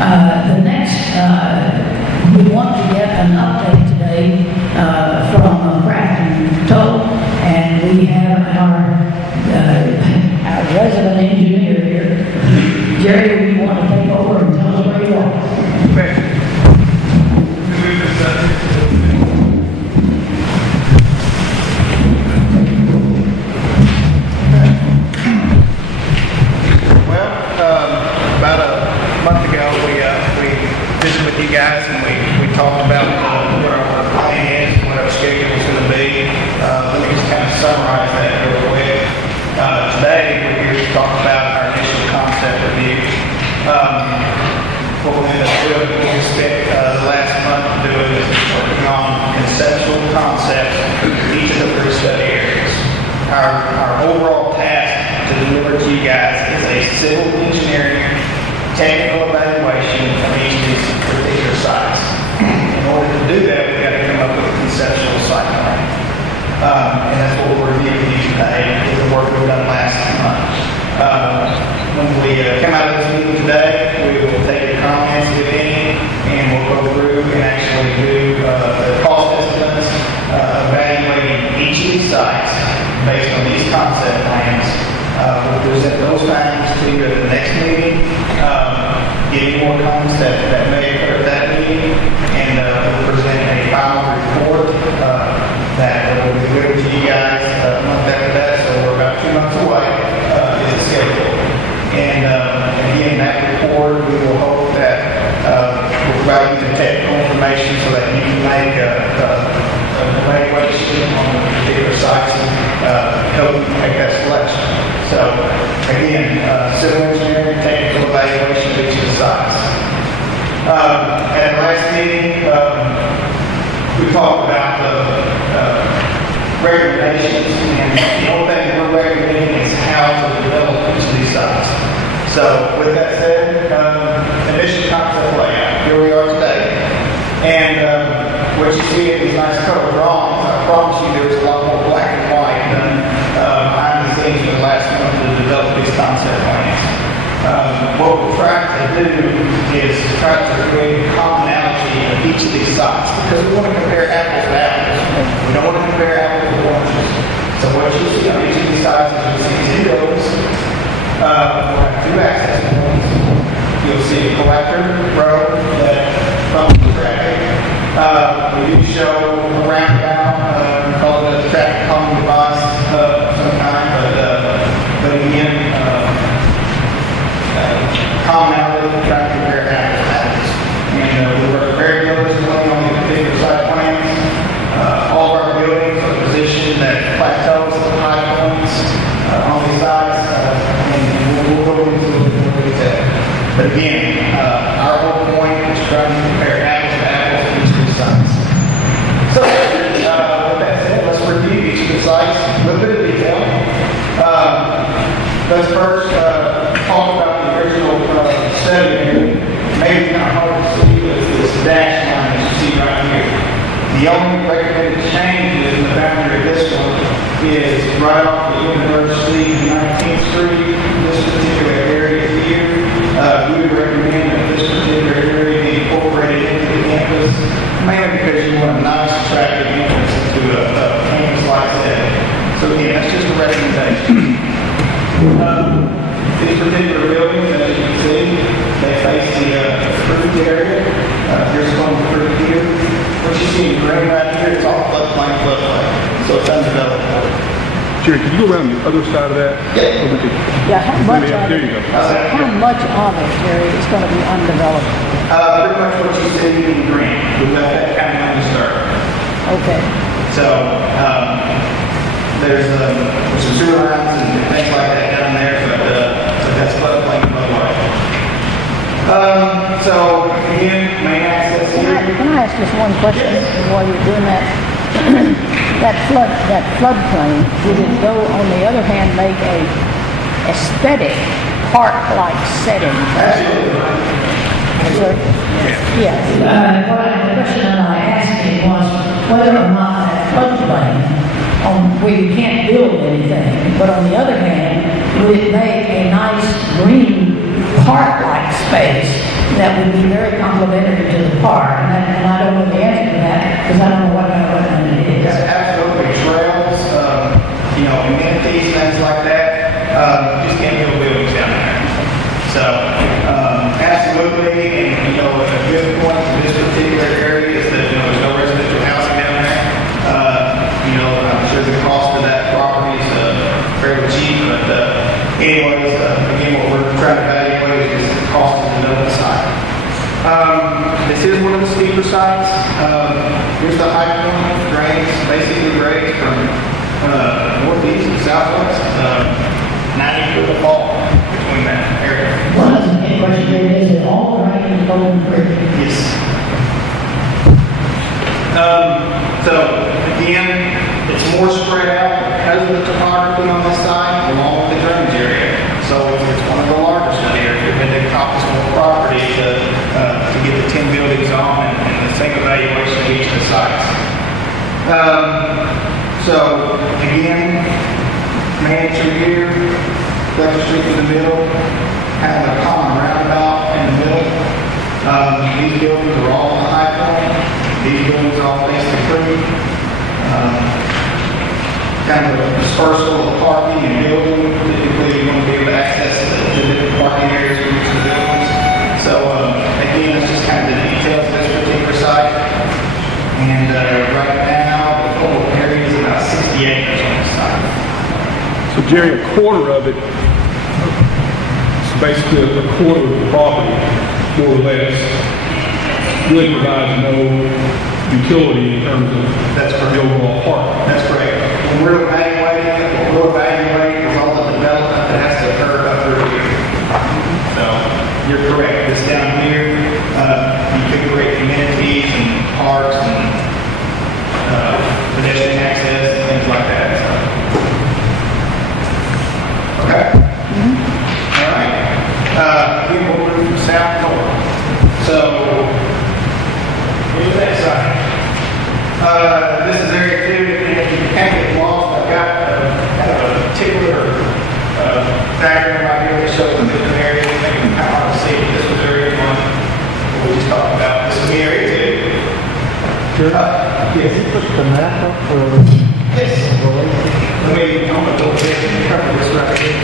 The next, we want to get an update today from Craft and Toll, and we have our resident engineer here. Jerry, we want to take over and tell us where you are. Okay. About a month ago, we visited with you guys and we talked about what our plan is, what our schedule is going to be. Let me just kind of summarize that real quick. Today, we're here to talk about our initial concept review. What we're going to do, what we spent the last month doing is working on conceptual concepts for each of the three study areas. Our overall task to deliver to you guys is a civil engineering technical evaluation of each of these particular sites. In order to do that, we've got to come up with a conceptual site plan. And that's what we're reviewing with you today, is the work we've done last month. When we come out of this meeting today, we will take your comments, if any, and we'll go through and actually do the cost estimates, evaluating each of these sites based on these concept plans. We'll present those findings to you at the next meeting, give you more comments that may occur at that meeting, and we'll present a final report that will be delivered to you guys a month after that, so we're about 2 months away is the schedule. And again, that report, we will hope that will provide you the technical information so that you can make an evaluation on the particular sites and help you make that selection. So, again, civil engineering, technical evaluation of each of the sites. At the last meeting, we talked about recommendations, and the only thing we're recommending is how to develop each of these sites. So, with that said, initial concept layout, here we are today. And what you see in these nice color drawings, I promise you there's a lot more black and white done behind the scenes for the last month to develop these concept plans. What we're trying to do is try to create a commonality of each of these sites, because we want to compare apples to apples. We don't want to compare apples to oranges. So what you see on each of these sites is you'll see two buildings. We'll have two access points. You'll see a collector road that runs the traffic. We do show a roundabout, we call it a traffic calming device of some kind, but again, commonality, trying to compare apples to apples. And we work very diligently on these particular site plans. All of our buildings are positioned at plateaus and high points on these sites, and we'll go into a little bit more detail. But again, our whole point is trying to compare apples to apples to each of these sites. So, with that said, let's review each of the sites in a little bit of detail. Let's first talk about the original study area. Maybe it's not hard to see, but it's this dash line that you see right here. The only recommended change in the boundary of this one is right off the University 19th Street, this particular area here. We would recommend that this particular area be incorporated into the campus, mainly because you want a nice, attractive entrance into a campus like that. So again, that's just a recommendation. These particular buildings, as you can see, they face the fruit area. Here's one fruit here. What you see in green right here, it's all floodplain. So it's undeveloped. Jerry, can you go around the other side of that? Yeah. Yeah, how much of there it, you go. how much of it, Jerry, is going to be undeveloped? Pretty much what you see in green. We've got that kind of undisturbed. Okay. So there's some sewer lines and things like that down there, but that's floodplain both ways. So again, main access here. Can I ask just one question while you're doing that? that floodplain, would it go, on the other hand, make a aesthetic park-like setting? Absolutely. Yeah. The question that I asked him was whether or not that floodplain, where you can't build anything, but on the other hand, would it make a nice green park-like space that would be very complimentary to the park, and I don't know the answer to that, because I don't know what kind of wetland it is. Yes, absolutely. Trails, amenities, things like that. Just can't build buildings down there. So, absolutely, and a good point to this particular area is that there's no residential housing down there. I'm sure the cost of that property is fairly cheap, but anyways, again, what we're trying to evaluate is the cost of the development site. This is one of the steeper sites. Here's the high point grades, basically grades from northeast to southwest, 90 foot of fall between that area. One of the questions is it all right in Golden Creek? Yes. So again, it's more spread out because of the topography on this side, along with the drainage area. So it's one of the largest in the area. It encompasses more property to get the 10 buildings on and the same evaluation of each of the sites. So again, manager here, Clever Street in the middle, having a common roundabout in the middle. These buildings are all on the high point. These buildings all face the creek. Kind of a dispersal of parking and building. Typically, you want to be able to access the different parking areas for each of the buildings. So, again, that's just kind of the details of this particular site. And right now, the total area is about 60 acres on this site. So Jerry, a quarter of it, so basically a quarter of the property, more or less, really provides no utility in terms of That's correct. the overall park. That's correct. When we're evaluating it, what we're evaluating is all the development that has to occur up through here. So, you're correct. This down here, you could create amenities and parks and pedestrian access and things like that. So. Okay. All right. We will move from south to north. So, here's that side. This is area 2, and if you can't get lost, I've got kind of a particular diagram right here that shows the different areas. Maybe you can kind of hard to see. This was area 1, what we just talked about. This will be area 2. Yes. Put the map up for Yes. Let me, I'm going to go ahead and cover this right here.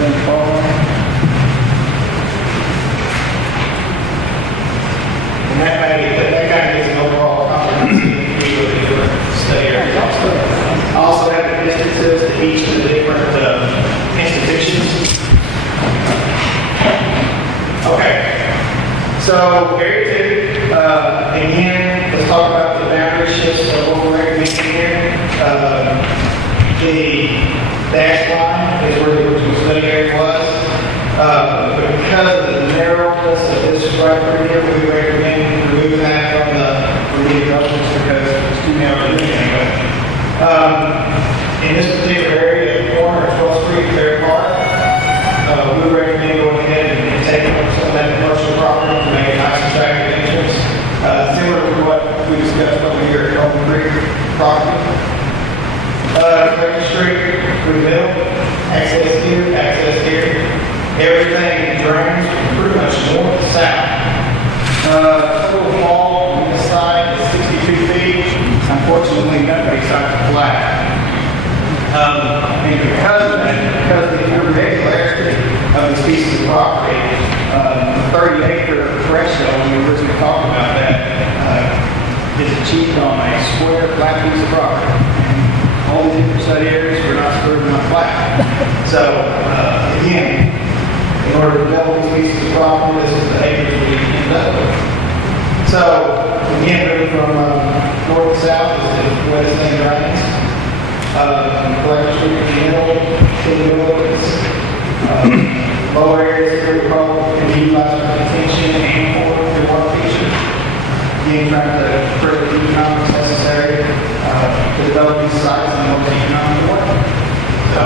Then follow. And that kind of gives an overall comprehensive view of the different study areas. I also have the distances to each of the different institutions. Okay. So, area 2, again, let's talk about the boundary shifts of what we're recommending here. The dash line is where the original study area was. Because of the narrowness of this right here, we recommend removing that from the adjustments because it's too narrow to do anyway. In this particular area, the corner of 12th Street, Fair Park, we recommend going ahead and taking up some of that commercial property to make a nice attractive entrance. Similar to what we discussed over here at Golden Creek property. Clever Street, through the middle, access here. Everything drains pretty much north to south. Total wall on this side is 62 feet. Unfortunately, none of these sides are flat. And because of that, because of the irregularity of this piece of property, the 30-acre threshold, when we originally talked about that, is achieved on a square, flat piece of property. All the different study areas were not square, not flat. So, again, in order to develop these pieces of property, this is the acreage we end up with. So, again, moving from north to south is the way this thing drains. Clever Street in the middle, to the buildings. Lower areas here we probably can be utilized for detention and for water feature. Again, trying to create the economics necessary to develop these sites in the most economic way. So,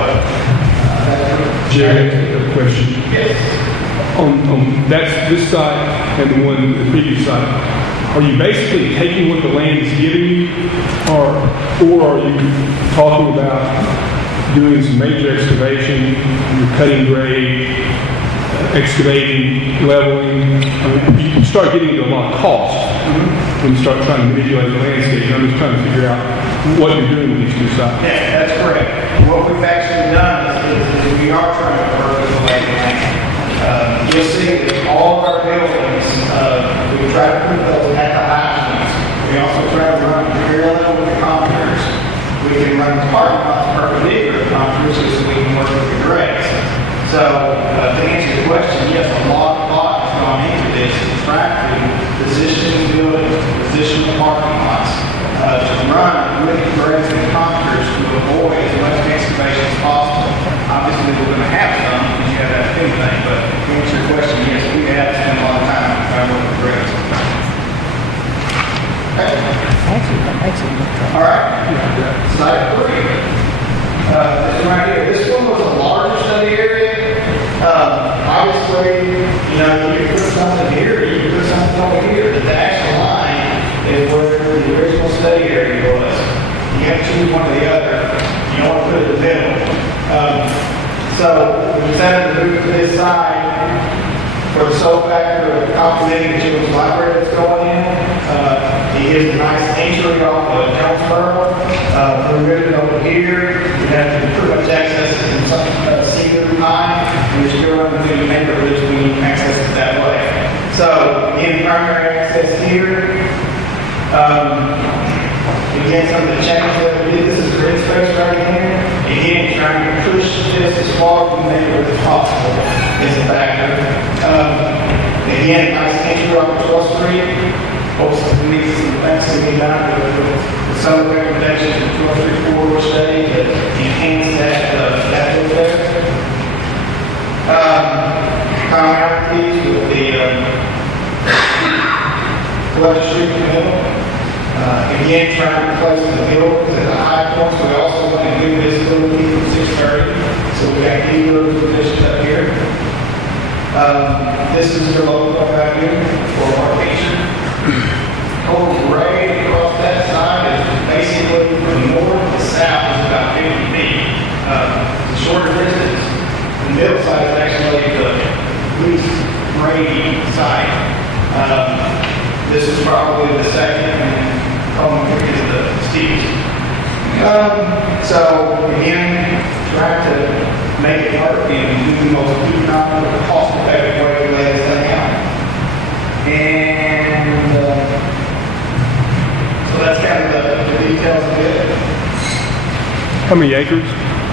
Jerry, I have a question. yes. That's this site and the one, the previous site. Are you basically taking what the land is giving you, or are you talking about doing some major excavation, you're cutting grade, excavating, leveling. I mean, you start getting into a lot of costs when you start trying to manipulate the landscape. I'm just trying to figure out what you're doing with these two sites. Yeah, that's correct. What we've actually done is we are trying to work with the lay of land. You'll see that all of our buildings, we try to put those at the high points. We also try to run parallel with the contours. We can run the parking lots perpendicular to the contours so we can work with the grades. So, to answer your question, yes, a lot of thought has gone into this to try to position the buildings, position the parking lots, to run with the grades and contours to avoid as much excavation as possible. Obviously, we're going to have some because you have that thing, but to answer your question, yes, we have spent a lot of time trying to work with grades. Okay. All right. Slide 3. This one right here. This one was a larger study area. Obviously, you can put something here, you can put something over here. The actual line is where the original study area was. You have to choose one or the other. You don't want to put it in the middle. So we decided to move to this side for the sole factor of complementing the children's library that's going in. It gives a nice entry off of Jonesboro. We moved it over here. We have to pretty much access it from some Cedar Pine. We're still running through the neighborhoods. We can access it that way. So, again, primary access here. Again, some of the changes that we did. This is green space right here. Again, trying to push this as far from the neighborhood as possible is a factor. Again, nice entry off of 12th Street. Also, we need some things to be done with some recommendations in 12th Street corridor study to enhance that over there. Commonalities with the 11th Street in the middle. Again, trying to replace the buildings at the high points. We also want to do visibility from 630. So we got either positions up here. This is your local right here for our picture. Total grade across that side is basically from north to south is about 50 feet. The shorter distance, the middle side is actually the least grady side. This is probably the second, and column is the steepest. So again, trying to make it work and do the most economical, cost-effective way to lay this thing out. And so that's kind of the details of it. How many acres?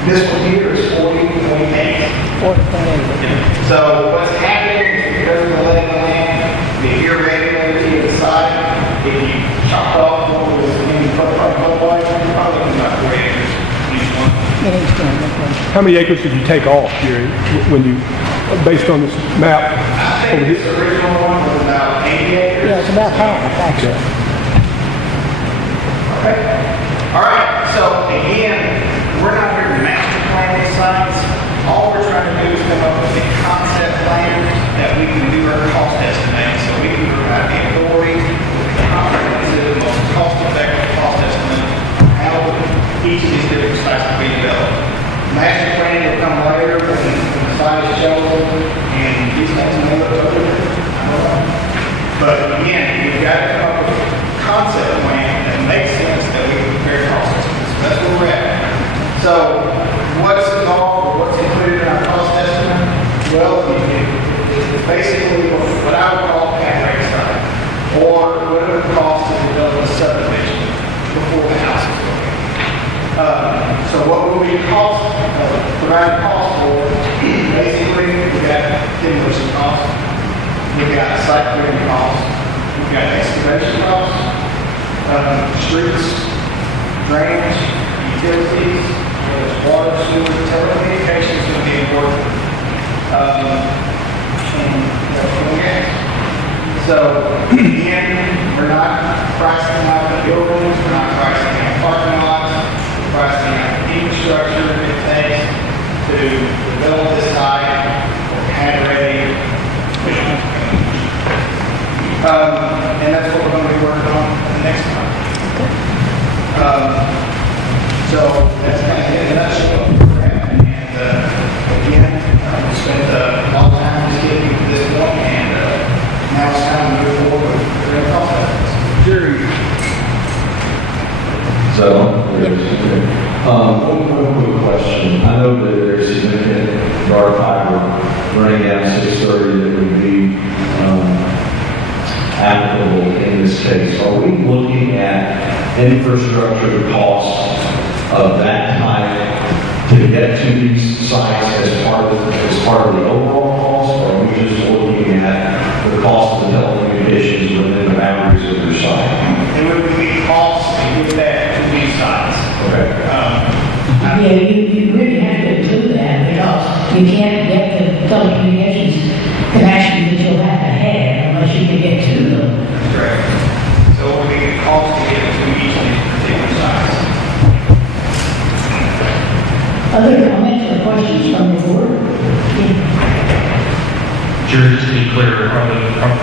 This one here is 40.8. 40.8. So what's happening is because of the lay of the land, the irregularity of the site, if you chop off what was in the front way, you're probably about 4 acres each one. Okay. How many acres did you take off, Jerry, when you, based on this map? I think this original one was about 80 acres. Yeah, it's about half, actually. Okay. All right. So again, we're not here to master plan these sites. All we're trying to do is come up with a concept plan that we can do our cost estimating, so we can provide the authority with a comprehensive, most cost-effective cost estimate on how each of these different sites will be developed. Master plan will come later when the site is chosen, and these things may look totally different. But again, we've got to come up with a concept plan that makes sense that we can compare cost estimates. So that's where we're at. So what's involved or what's included in our cost estimate? Well, it's basically what I would call a cap rate site, or whatever the cost to develop a subdivision before the house is built. So what would we provide cost for? Basically, we've got demolition costs, we've got site clearing costs, we've got excavation costs, streets, drainage, utilities, there's water, sewer, telecommunications is going to be important. And gas. So, again, we're not pricing out the buildings, we're not pricing out parking lots, we're pricing out the infrastructure it takes to develop this site or have ready. And that's what we're going to be working on the next time. So that's kind of in a nutshell what we're at. And again, we spent a lot of time just getting we looking at infrastructure costs of that type to get to these sites as part of the overall cost, or are we just looking at the cost of the telecommunications within the boundaries of your site? It would be costs to get that to these sites. Okay. Yeah, you really have to do that because you can't get the telecommunications connection that you'll have to have unless you can get to them. Correct. So it would be a cost to get to each of these particular sites. Other comments or questions from the board? Jerry, just to be clear, are the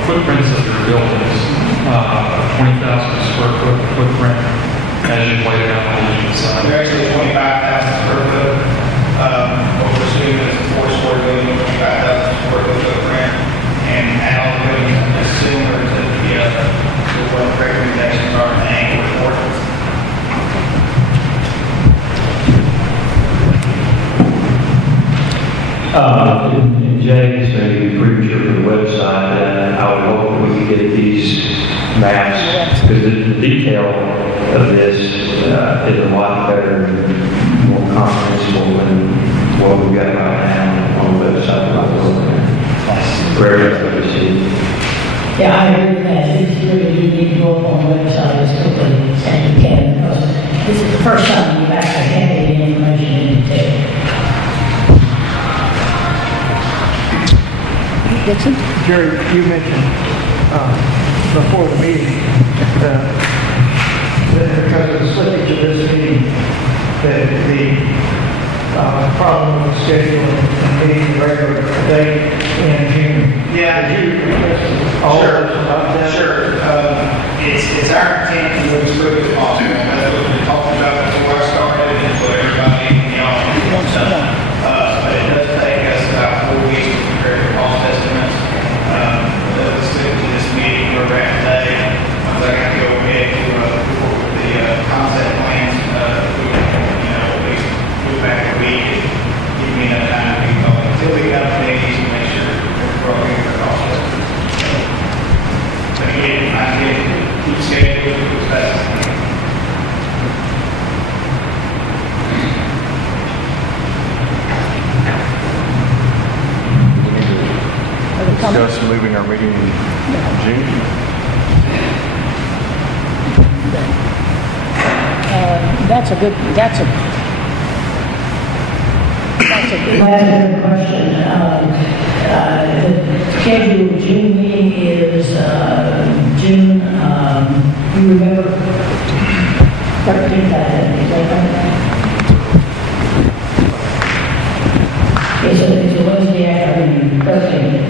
footprints of your buildings 20,000 square foot footprint as you laid out on each side? They're actually 25,000 square foot. What we're seeing is a 4-story building, 25,000 square foot footprint, and all the buildings are similar to what the recommendations are in the annual report. And Jay, this may be premature for the website, I would hope that we could get these maps, because the detail of this is a lot better and more comprehensible than what we've got right now on the website. For everybody to see. Yeah, I agree with that. This really do need to go up on the website as quickly as you can because this is the first time we've actually had any information in detail. Dixon? Jerry, you mentioned before the meeting that because of the slippage of this meeting, that the problem with scheduling and meeting the regular date in June. Yeah. Did you all Sure. about that? Sure. It's our intent to move as quickly as possible. That's what we talked about before I started, and so everybody, wants to. But it does take us about 4 weeks to prepare the cost estimates. Let's get to this meeting where we're at today. I'm going to go ahead to report with the concept plans. We can, at least move back a week and give me enough time to be going until we got the days to make sure we're all getting the cost estimates. But again, I can keep scheduling as fast as I can. Discuss moving our meeting in June. That's a good I have another question. The scheduled June meeting is June, you remember, 13th, I think, is that right? It's a Wednesday afternoon, 13th.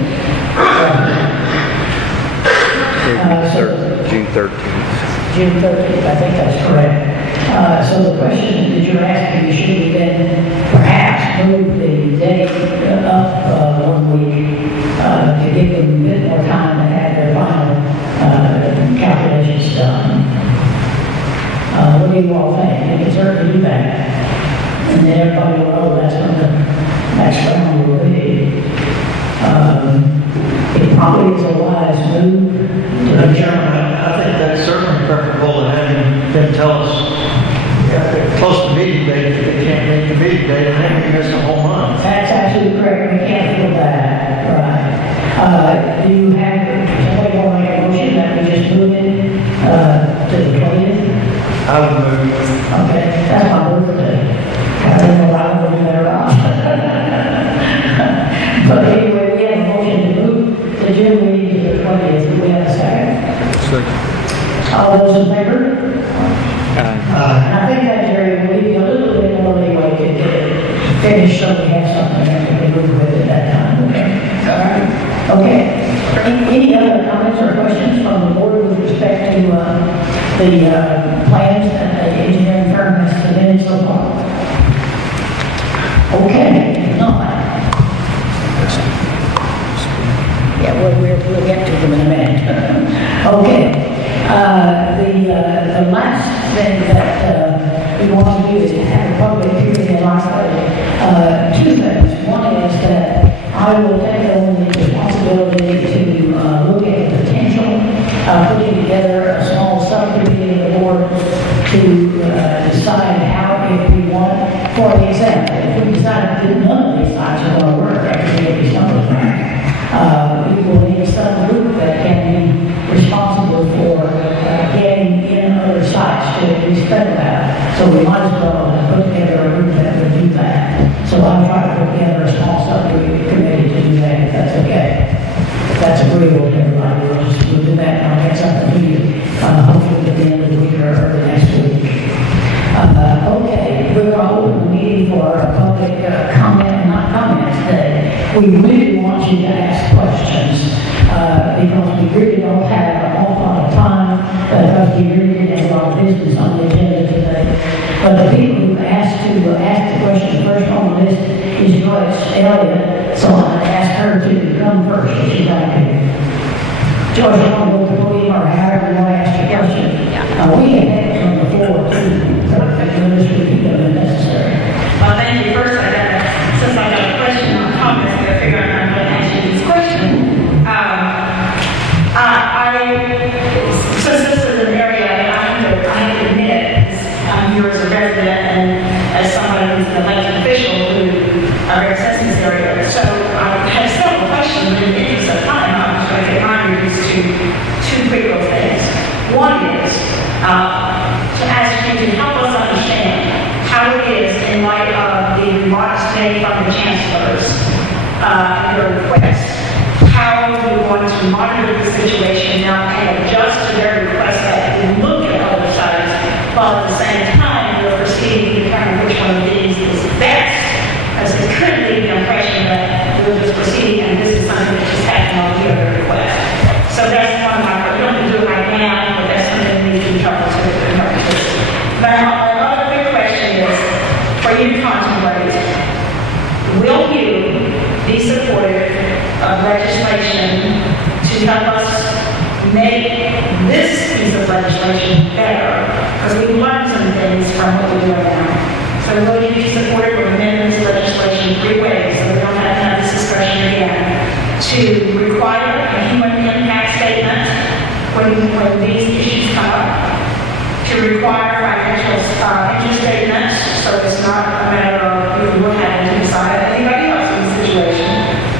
June 13th. June 13th, I think that's correct. So the question that you're asking, should we then perhaps move the date up 1 week to give them a bit more time to have their final calculations done? What do you all think? We can certainly do that. And then everybody will know that's when the next round will be. It probably is a wise move to Madam Chairman, I think that's certainly preferable than having them tell us close to meeting date if they can't make the meeting date, and then we miss a whole month. That's absolutely correct. We can't feel that. Right. Do you have, somebody want to make a motion that we just move it to the 20th? I would move. Okay, that's my birthday. I don't know why I'm doing that wrong. But anyway, we have a motion to move the June meeting to the 20th. Do we have a second? Second. All those in favor? I think that, Jerry, will leave you a little bit more leeway to get it finished so we have something that we can move with at that time, okay? All right? Okay. Any other comments or questions from the board with respect to the plans that the engineering firm has submitted so far? Okay, not. Yeah, we'll get to them in a minute. Okay. The last thing that we want to do is to have a public hearing in our two things. One is that I will take on the responsibility to look at the potential of putting together a small subdivision with everybody, we'll do that, and I'll get something to you, hopefully at the end of the week or early next week. Okay, we're going to open the meeting for public comment, not comment today. We really want you to ask questions, because we really don't have an awful lot of time, because we really didn't have a lot of business on the agenda today. But the people who asked to ask the question first on the list is Joyce Elliott, so I'm going to ask her to come first if she'd like to. Joyce, you want to go to the podium or however you want to ask your question? We have had it from the floor too, so this would be necessary. Well, thank you. First, since I got a question on comments, I figure out how I'm going to answer this question. Since this is an area that I have to admit, I'm here as a resident and as someone who's an elected official who represents this area. So I have several questions, but in the interest of time, I'm just going to get mine reduced to two quick little things. One is to ask you to help us understand how it is, in light of the remarks made from the chancellors, your request, how you want to monitor the situation now and adjust to their request that we look at other sites, while at the same time we're proceeding to determine which one of these is best, because it could leave the impression that we're just proceeding and this is something that just happened on the other request. So that's one of my, we don't have to do it right now, but that's something we need to interpret to. Now, my other quick question is, for you to contemplate, will you be supportive of legislation to help us make this piece of legislation better? Because we've learned some things from what we're doing now. So will you be supportive of amendments to legislation three ways, so we don't have to have this discussion again? To require a human impact statement when these issues come up, to require financial interest statements, so it's not a matter of we're having to decide anybody else in the situation.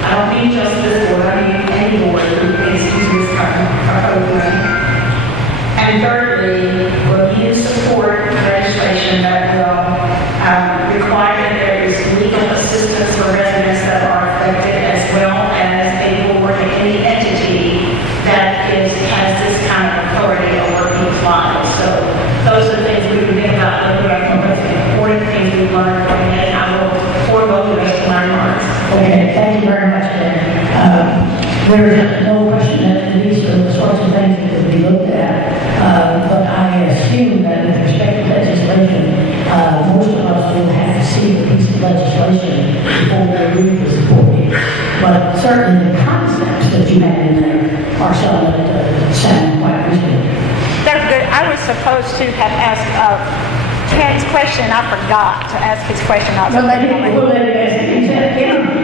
I don't mean just this board, I mean any board who thinks this kind of thing. And thirdly, will you support legislation that will require that there is legal assistance for residents that are affected, as well as a board or any entity that has this kind of authority over people's lives? So those are the things we can think about later. I think that's the important things we've learned from it. I will forego the rest of my remarks. Okay, thank you very much, Dan. There is no question that these are the sorts of things that could be looked at, but I assume that with respect to legislation, most of us will have to see the piece of legislation before we agree to support it. But certainly the concepts that you have in there are some that sound quite reasonable. That's good. I was supposed to have asked Ken's question. I forgot to ask his question. Well, let him ask it.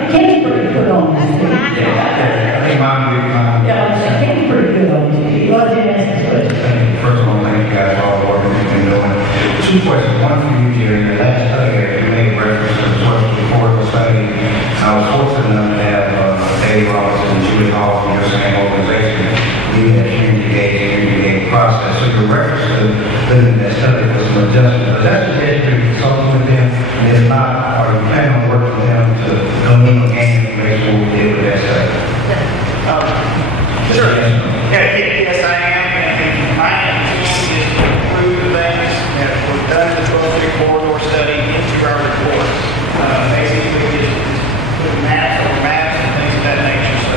Ken's pretty good on this. I think mine would be mine. Yeah, Ken's pretty good on this. Go ahead and ask his question. First of all, thank you guys for all the work that you've been doing. Two questions. One for you, Jerry. The last study, you made reference to the social report study. I was fortunate enough to have Dave Robertson and Julie Hall from your same organization. We had a community process. So your reference to living that study was some adjustment. But that's the issue you're consulting with them. And if not, are you planning on working with them to go in and gain information what we did with that study? Sure. Yes, I am. And my intention is to include the things that were done in the 12-week corridor study into our reports. Basically, just put maps over maps and things of that nature. So,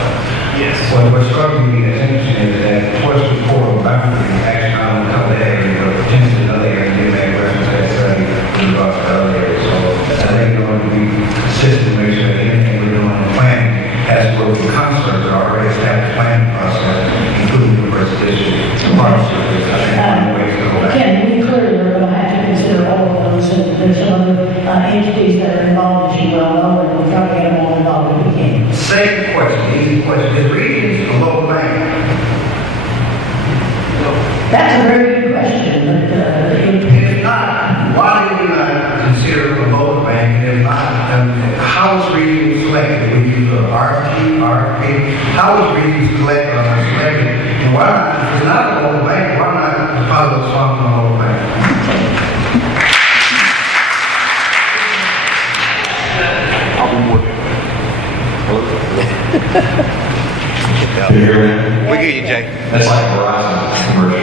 yes. Well, what struck me as interesting is that the 12-week corridor boundary actually not only covered that area, but potentially another area you made reference to that study in regards to other areas. So I think we're going to be consistent to make sure that anything we're doing in planning has to work with concerts that already established planning process, including the first district partnership. I think one of the ways to go back. Again, we clearly are going to have to consider all of those, and there's some other entities that are involved, as you well know, and we'll try to get them all involved if we can. Second question, easy question. Is Regions a local bank? That's a very good question, but If not, why do we not consider a local bank? And if not, how is Regions selected? We use an RFQ, RFP. How is Regions selected? And why not, if it's not a local bank, why not deposit those funds in a local bank? I'll be more. Can you hear me? We get you, Jay. That's like Verizon commercial.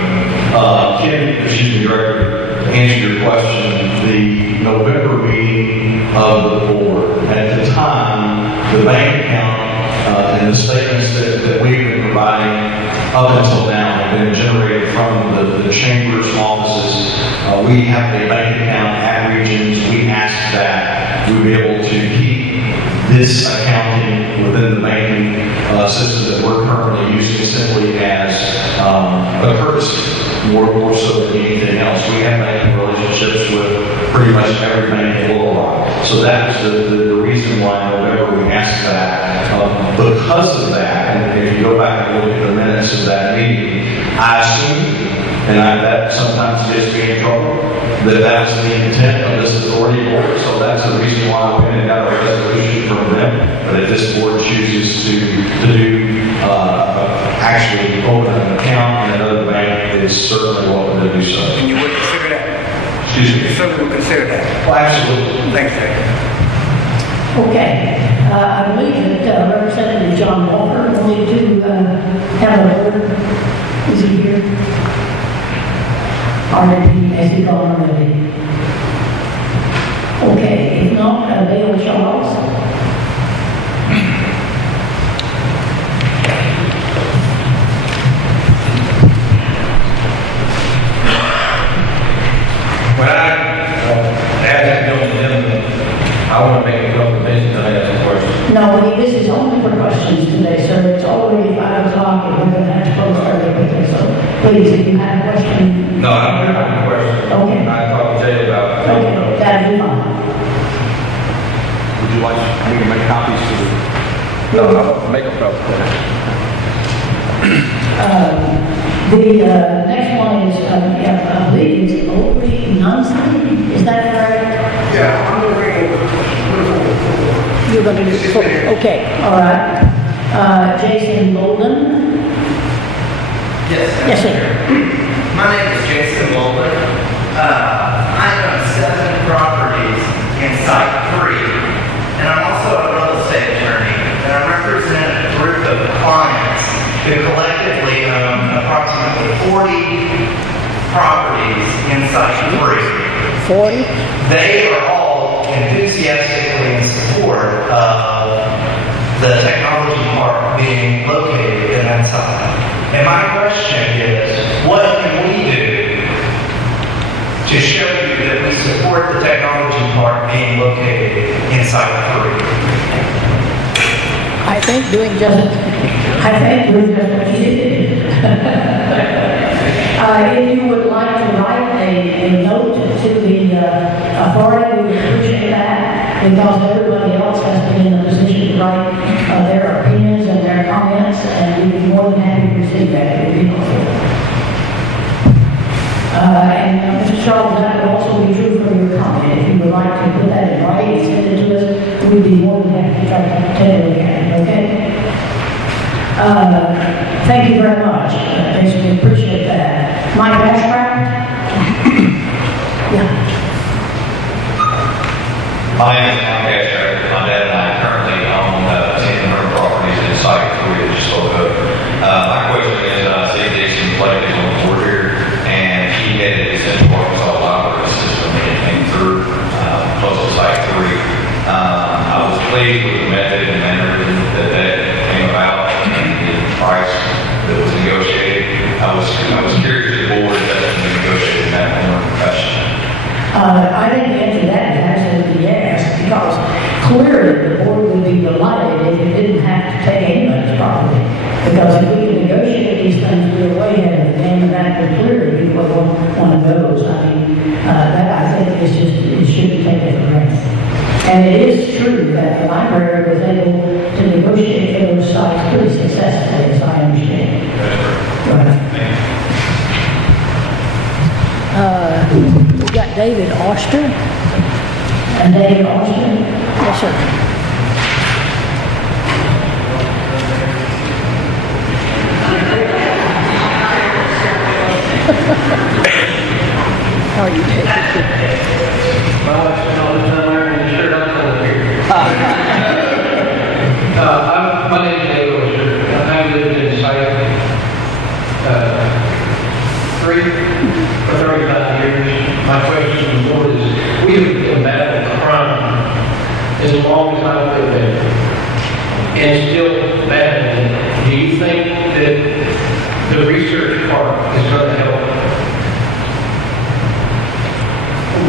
Ken, excuse me, Director, to answer your question, the November meeting of the board, at the time, the bank account and the statements that we've been providing up until now have been generated from the chamber's offices. We have a bank account at Regions. We ask that we be able to keep this accounting within the banking system that we're currently using simply as a courtesy, more so than anything else. We have banking relationships with pretty much every bank in Little Rock. So that was the reason why in November we asked that. Because of that, and if you go back and look at the minutes of that meeting, I assume, and that sometimes gets me in trouble, that was the intent of this authority board. So that's the reason why I went and got a resolution from them. But if this board chooses to do actually open an account in another bank, it is certainly welcome to do so. And you would consider that? Excuse me? You certainly would consider that? Well, absolutely. Thanks, Jay. Okay, I believe that Representative John Walker wanted to have a word. Is he here? Or has he gone already? Okay, if not, Dale Charles. When I asked Bill Denham, I want to make a couple of things and I ask a question. No, this is only for questions today, sir. It's already 5 o'clock and we're going to have to close fairly quickly. So please, if you have a question. No, I don't have a question. Okay. I talked to Jay about it. Okay, that'd be fine. Would you like me to make copies to the... No, I'll make a couple. The next one is, I believe it's Opie Nunsley. Is that correct? Yeah, I'm going to bring You're going to do it. Okay. All right. Jason Bolden. Yes, sir. My name is Jason Bolden. I own 7 properties in Site 3, and I'm also a real estate attorney, and I represent a group of clients who collectively own approximately 40 properties in Site 3. 40? They are all enthusiastically in support of the technology park being located in that site. And my question is, what can we do to show you that we support the technology park being located in Site 3? I think doing just what you did. If you would like to write a note to the authority, we would appreciate that, because everybody else has been in a position to write their opinions and their comments, and we'd be more than happy to receive that. It would be helpful. And Mr. Charles, that would also be true for your comment. If you would like to put that in writing, send it to us, we'd be more than happy to try to take a look at it, okay? Thank you very much. We appreciate that. Mike Ashcraft? Yeah. My name is Mike Ashcraft. My dad and I currently own 10 different properties in Site 3 that just spoke of. My question is, Steve Dixon Blake is on the board here, and he headed the Central Arkansas Library System when it came through close to Site 3. I was pleased with the method and manner that came about and the price that was negotiated. I was curious if the board has negotiated that more professionally. I think the answer to that is absolutely yes, because clearly the board would be delighted if it didn't have to take anybody's property. Because if we can negotiate these things, we're way ahead of the game, and that would clearly be what one of those. I mean, that I think is just, it shouldn't take it for granted. And it is true that the library was able to negotiate for those sites pretty successfully, as I understand. We got David Oster. And David Oster? Yes, sir. How are you, David? My name is David Oster. I've lived in 63 for 35 years. My question to the board is, we have been battling crime as long as I've been there, and still battling. Do you think that the research park is going to help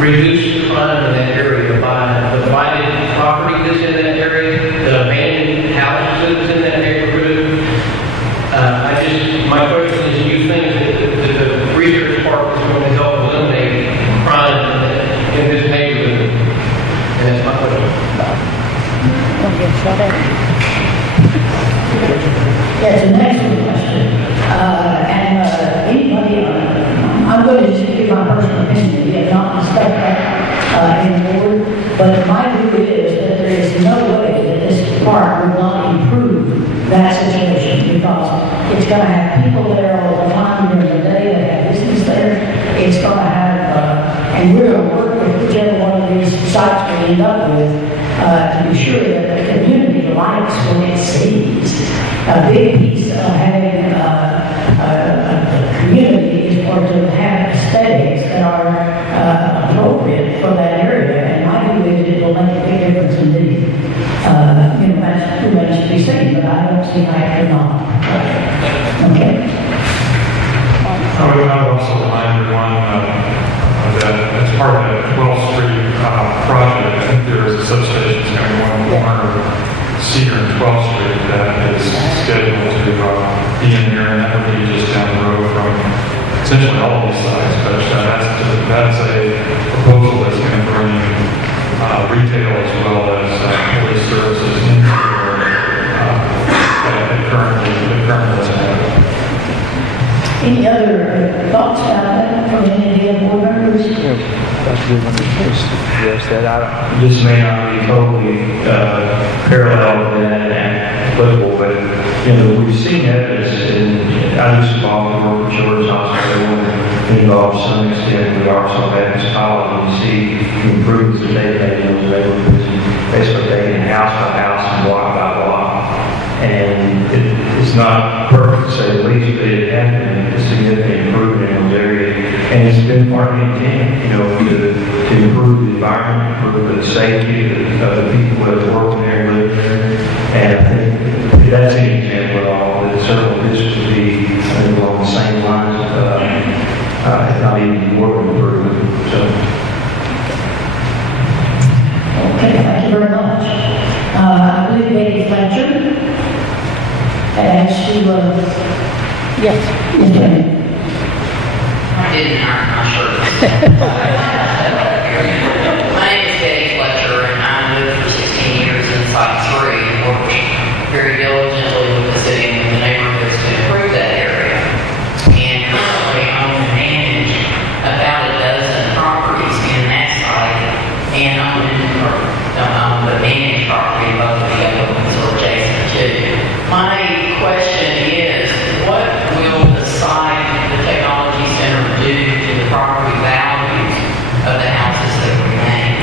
reduce crime in that area by the divided property that's in that area, the abandoned houses that's in that neighborhood? My question is, do you think that the research park is going to help eliminate crime in this neighborhood? And that's my question. Don't get shot at. Yeah, it's an excellent question. Anybody, I'm going to just give my personal opinion. We have not discussed that in the board, but my view is that there is no way that this park will not improve that situation, because it's going to have people there all the time during the day that have business there. It's going to have, and we're going to work with whichever one of these sites we end up with to be sure that the community likes what it sees. A big piece of having a community is for to have aesthetics that are appropriate for that area, and my view is it will make a big difference indeed. That remains to be seen, but I don't see how it cannot. Okay. I would also remind everyone that as part of the 12th Street project, I think there is a substation that's going to go on the corner of Cedar and 12th Street that is scheduled to be in there, and that would be just down the road from essentially all of these sites. But that's a proposal that's going to bring retail as well as police services into the currently Any other thoughts about that from any of the board members? Yes, that this may not be totally parallel to that and applicable, but we've seen evidence, and I just involved in work with children's hospital and involved to some extent with Arkansas Baptist College, and you see the improvements that they've made in those neighborhoods, basically taking house by house and block by block. And it's not perfect to say the least, but it has been a significant improvement in those areas. And it's been part of the intent, to improve the environment, improve the safety of the people that work there and live there. And I think that's an example of all that several districts would be along the same lines, if not even more improvement. So. Okay, thank you very much. I believe Lady Fletcher asked you, yes. I didn't iron my shirt. My name is Betty Fletcher, and I lived for 16 years in Site 3 and worked very diligently with the city and with the neighborhoods to improve that area. And currently own and manage about a dozen properties in that site, and don't own but manage property both of the other ones are adjacent to. My question is, what will the site, the technology center, do to the property values of the houses that remain?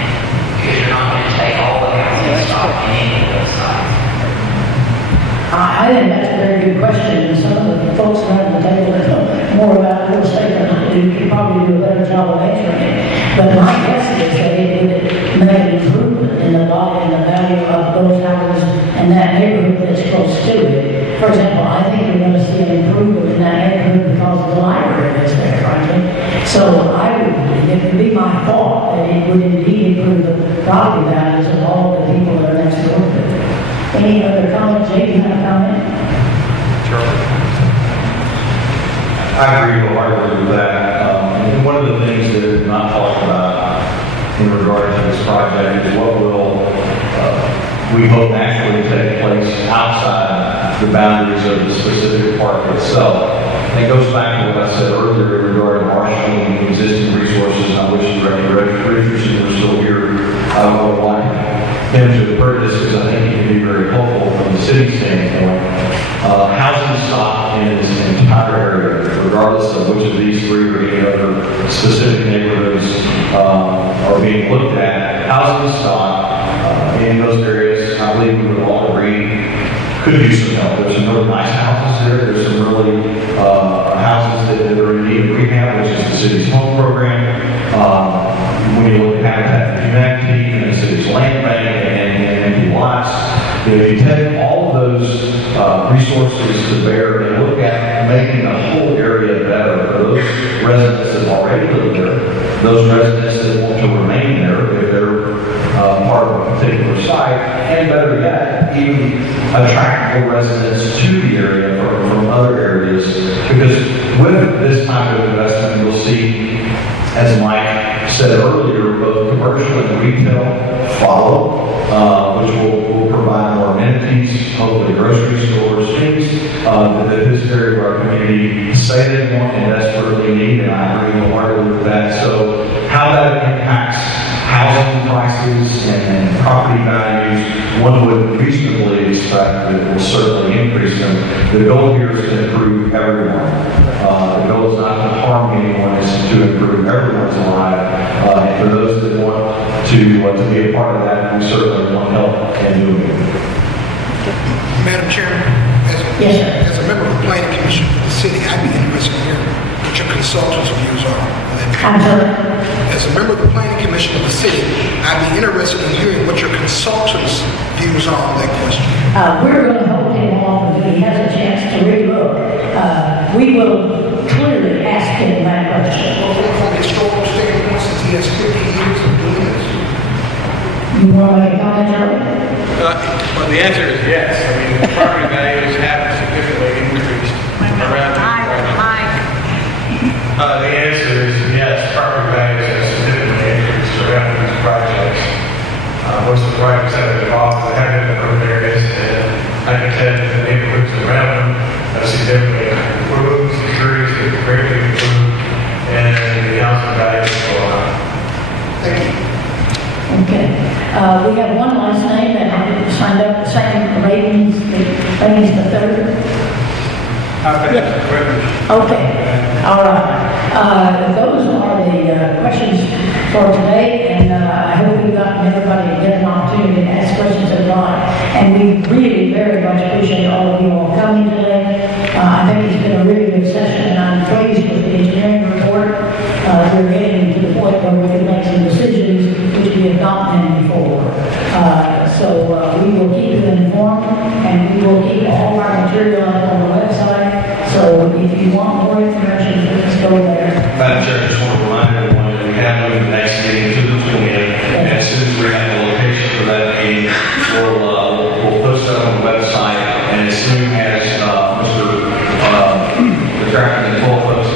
Because you're not going to take all the housing stock in any of those sites. I think that's a very good question, and some of the folks around the table that know more about real estate than I do could probably do a better job of answering it. But my guess is that it would make an improvement in the value of those houses and that neighborhood that's close to it. For example, I think we're going to see an improvement in that neighborhood because of the library that's there, frankly. So it would be my thought that it would indeed improve the property values of all the people that are next door to it. Any other comments? Jake, you have a comment? I agree wholeheartedly with that. And one of the things that is not talked about in regard to this project is what will we hope naturally take place outside the boundaries of the specific park itself. And it goes back to what I said earlier regarding marshaling existing resources. I wish Director Richardson was still here. I would like him to approve this because I think it can be very helpful from the city standpoint. Housing stock in this entire area, regardless of which of these three or any other specific neighborhoods are being looked at, housing stock in those areas, I believe we would all agree, could use some help. There's some really nice houses there. There's some really houses that are in need of rehab. city's home program. When you look at Habitat for Humanity and the city's land bank and empty lots, you take all of those resources to bear and look at making the whole area better for those residents that already live there, those residents that want to remain there if they're part of a particular site, and better yet, even attract more residents to the area from other areas. Because with this type of investment, you'll see, as Mike said earlier, both commercial and retail follow, which will provide more amenities, hopefully grocery stores, things that this area of our community say they want and desperately need, and I agree wholeheartedly with that. So how that impacts housing prices and property values, one would reasonably expect that it will certainly increase them. The goal here is to improve everyone. The goal is not to harm anyone, it's to improve everyone's life. And for those that want to be a part of that, we certainly want help in doing it. Madam Chairman, Yes, as a member of the Planning Commission for the city, I'd be interested in hearing what your consultants' views are on that. I'm sorry. As a member of the Planning Commission of the city, I'd be interested in hearing what your consultants' views are on that question. We're going to hold him off until he has a chance to relook. We will clearly ask him that question. Well, from a historical standpoint, since he has 50 years of doing this. You want to make a comment, Charlie? Well, the answer is yes. I mean, the property values have significantly increased around these projects. The answer is yes. Property values have significantly increased around these projects. Most of the projects that have involved that have been in urban areas, and I can tell you the neighborhoods around them have significantly improved, securities have greatly improved, and the housing values go up. Thank you. Okay. We have one last name that signed up, the same Ravens the third. Okay. All right. Those are the questions for today, and I hope we've gotten everybody to get an opportunity to ask questions if not. And we really very much appreciate all of you all coming today. I think it's been a really good session, and I'm pleased with the engineering report. We're getting to the point where we can make some decisions which we have not been before. So we will keep you informed, and we will keep all our material up on the website. So if you want more information, please go there. Madam Chair, I just want to remind everyone that we have moved the next meeting to the 20th, and as soon as we have the location for that meeting, we'll post that on the website, and as soon as the traffic control folks,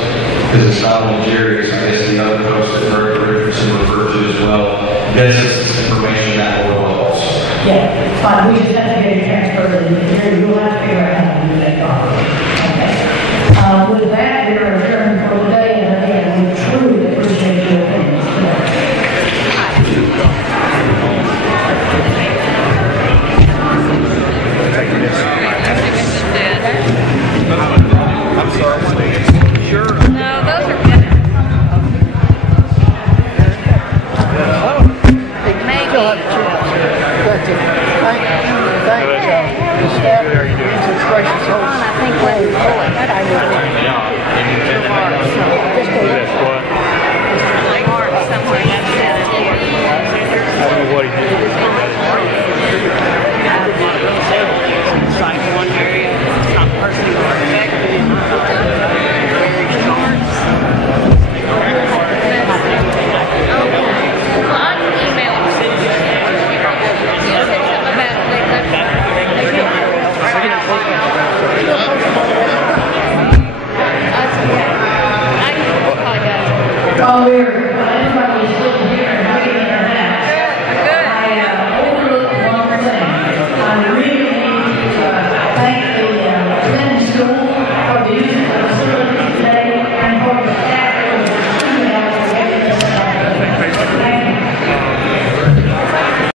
because it's not only Jerry, it's I guess the other folks that Richardson referred to as well, gets us this information that will also. Yeah, fine. We just have to get it transferred, and you'll have to figure out how to do that properly. Okay. With that, we are adjourned for today, and again, we truly appreciate your opinions today. I'm sorry.